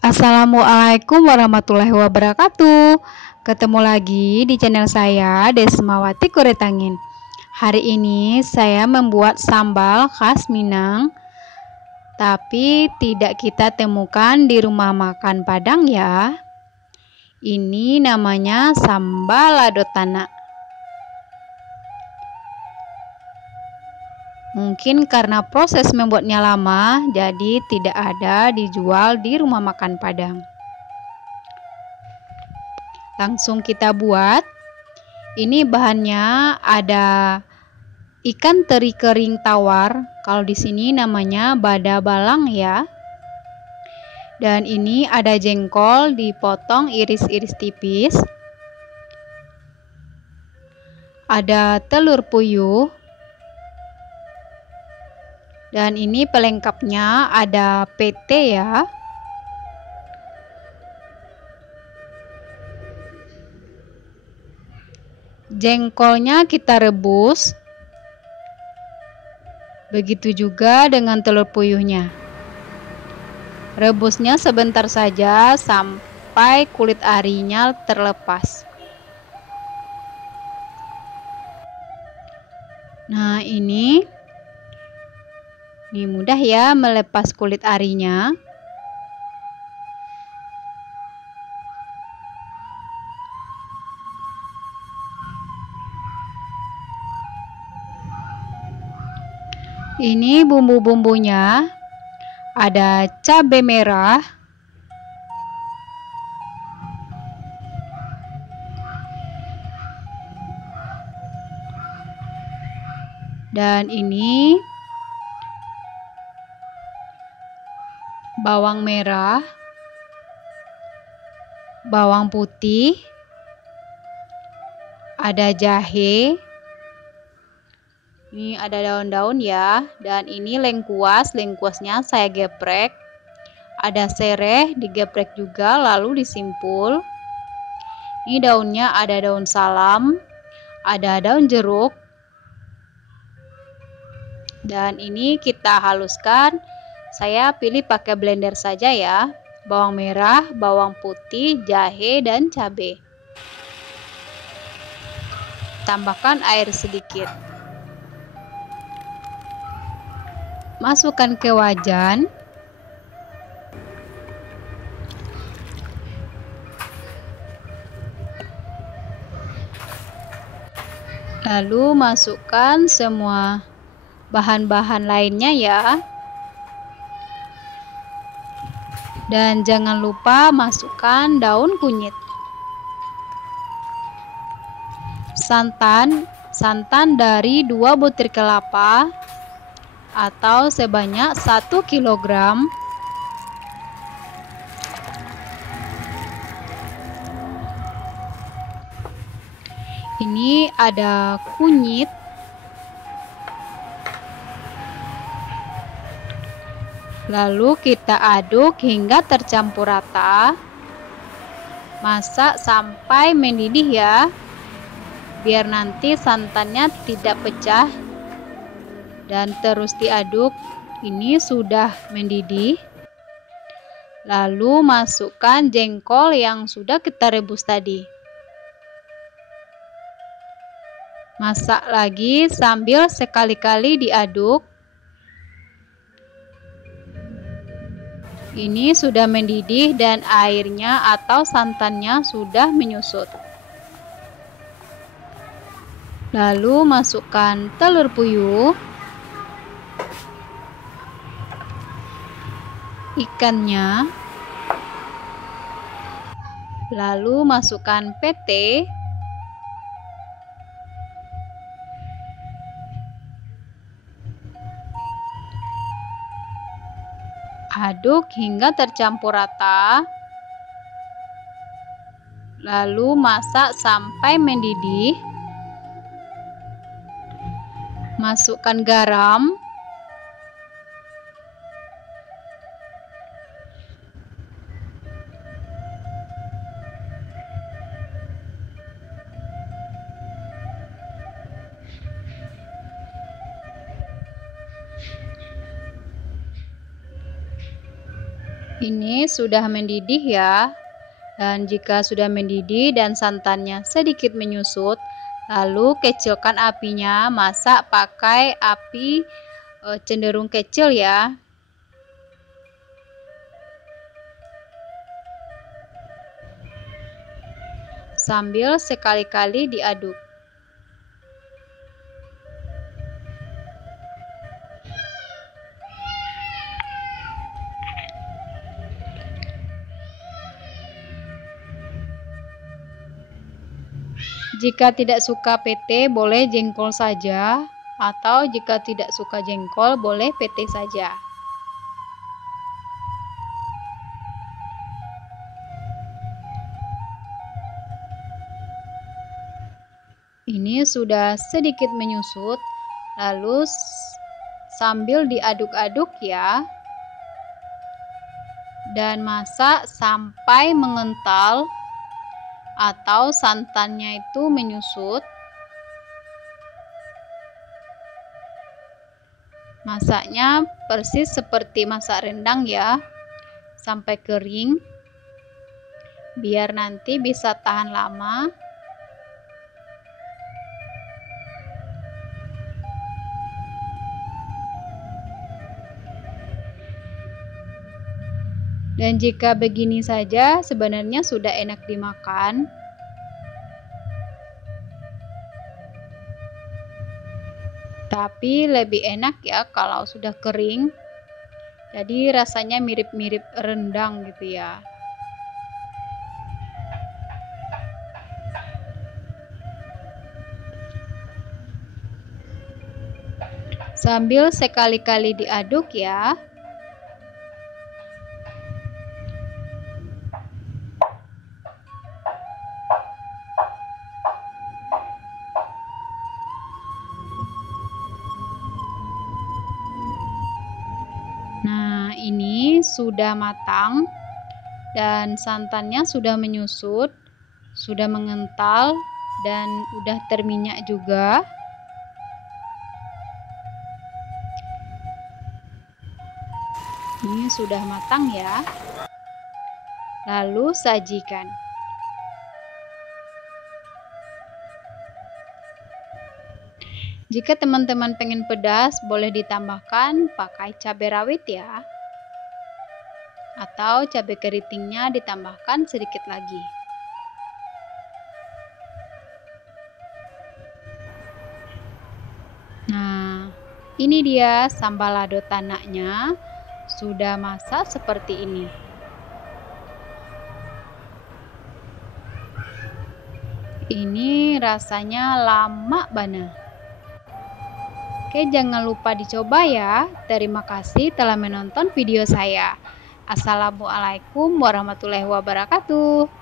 Assalamualaikum warahmatullahi wabarakatuh. Ketemu lagi di channel saya, Desmawati Kuretangin. Hari ini saya membuat sambal khas Minang, tapi tidak kita temukan di rumah makan Padang ya. Ini namanya sambal lado tanah. Mungkin karena proses membuatnya lama, jadi tidak ada dijual di rumah makan Padang. Langsung kita buat. Ini bahannya ada ikan teri kering tawar. Kalau di sini namanya bada balang ya. Dan ini ada jengkol dipotong iris-iris tipis. Ada telur puyuh. Dan ini pelengkapnya ada PT ya. Jengkolnya kita rebus. Begitu juga dengan telur puyuhnya. Rebusnya sebentar saja sampai kulit arinya terlepas. Nah, ini mudah ya melepas kulit arinya. Ini bumbu-bumbunya, ada cabai merah, dan ini bawang merah, bawang putih, ada jahe. Ini ada daun-daun ya, dan ini lengkuas. Lengkuasnya saya geprek. Ada sereh digeprek juga lalu disimpul. Ini daunnya ada daun salam, ada daun jeruk. Dan ini kita haluskan. Saya pilih pakai blender saja ya. Bawang merah, bawang putih, jahe dan cabai. Tambahkan air sedikit. Masukkan ke wajan. Lalu masukkan semua bahan-bahan lainnya ya. Dan jangan lupa masukkan daun kunyit. Santan dari 2 butir kelapa atau sebanyak 1 kilogram. Ini ada kunyit. Lalu kita aduk hingga tercampur rata. Masak sampai mendidih ya, biar nanti santannya tidak pecah. Dan terus diaduk. Ini sudah mendidih. Lalu masukkan jengkol yang sudah kita rebus tadi. Masak lagi sambil sekali-kali diaduk. Ini sudah mendidih dan airnya atau santannya sudah menyusut. Lalu masukkan telur puyuh, ikannya, lalu masukkan PT, aduk hingga tercampur rata, lalu masak sampai mendidih. Masukkan garam, Ini sudah mendidih ya. Dan jika sudah mendidih dan santannya sedikit menyusut, lalu kecilkan apinya, masak pakai api cenderung kecil ya. Sambil sekali-kali diaduk. Jika tidak suka PT, boleh jengkol saja, atau jika tidak suka jengkol, boleh PT saja. Ini sudah sedikit menyusut, lalu sambil diaduk-aduk ya, dan masak sampai mengental atau santannya itu menyusut. Masaknya persis seperti masak rendang ya, sampai kering, biar nanti bisa tahan lama. Dan jika begini saja sebenarnya sudah enak dimakan. Tapi lebih enak ya kalau sudah kering. Jadi rasanya mirip-mirip rendang gitu ya. Sambil sekali-kali diaduk ya. Nah, ini sudah matang dan santannya sudah menyusut, sudah mengental dan udah terminyak juga. Ini sudah matang ya. Lalu sajikan. Jika teman-teman pengen pedas, boleh ditambahkan pakai cabai rawit ya. Atau cabai keritingnya ditambahkan sedikit lagi. Nah, ini dia sambal lado tanaknya. Sudah masak seperti ini. Ini rasanya lama banget. Oke, jangan lupa dicoba ya. Terima kasih telah menonton video saya. Assalamualaikum warahmatullahi wabarakatuh.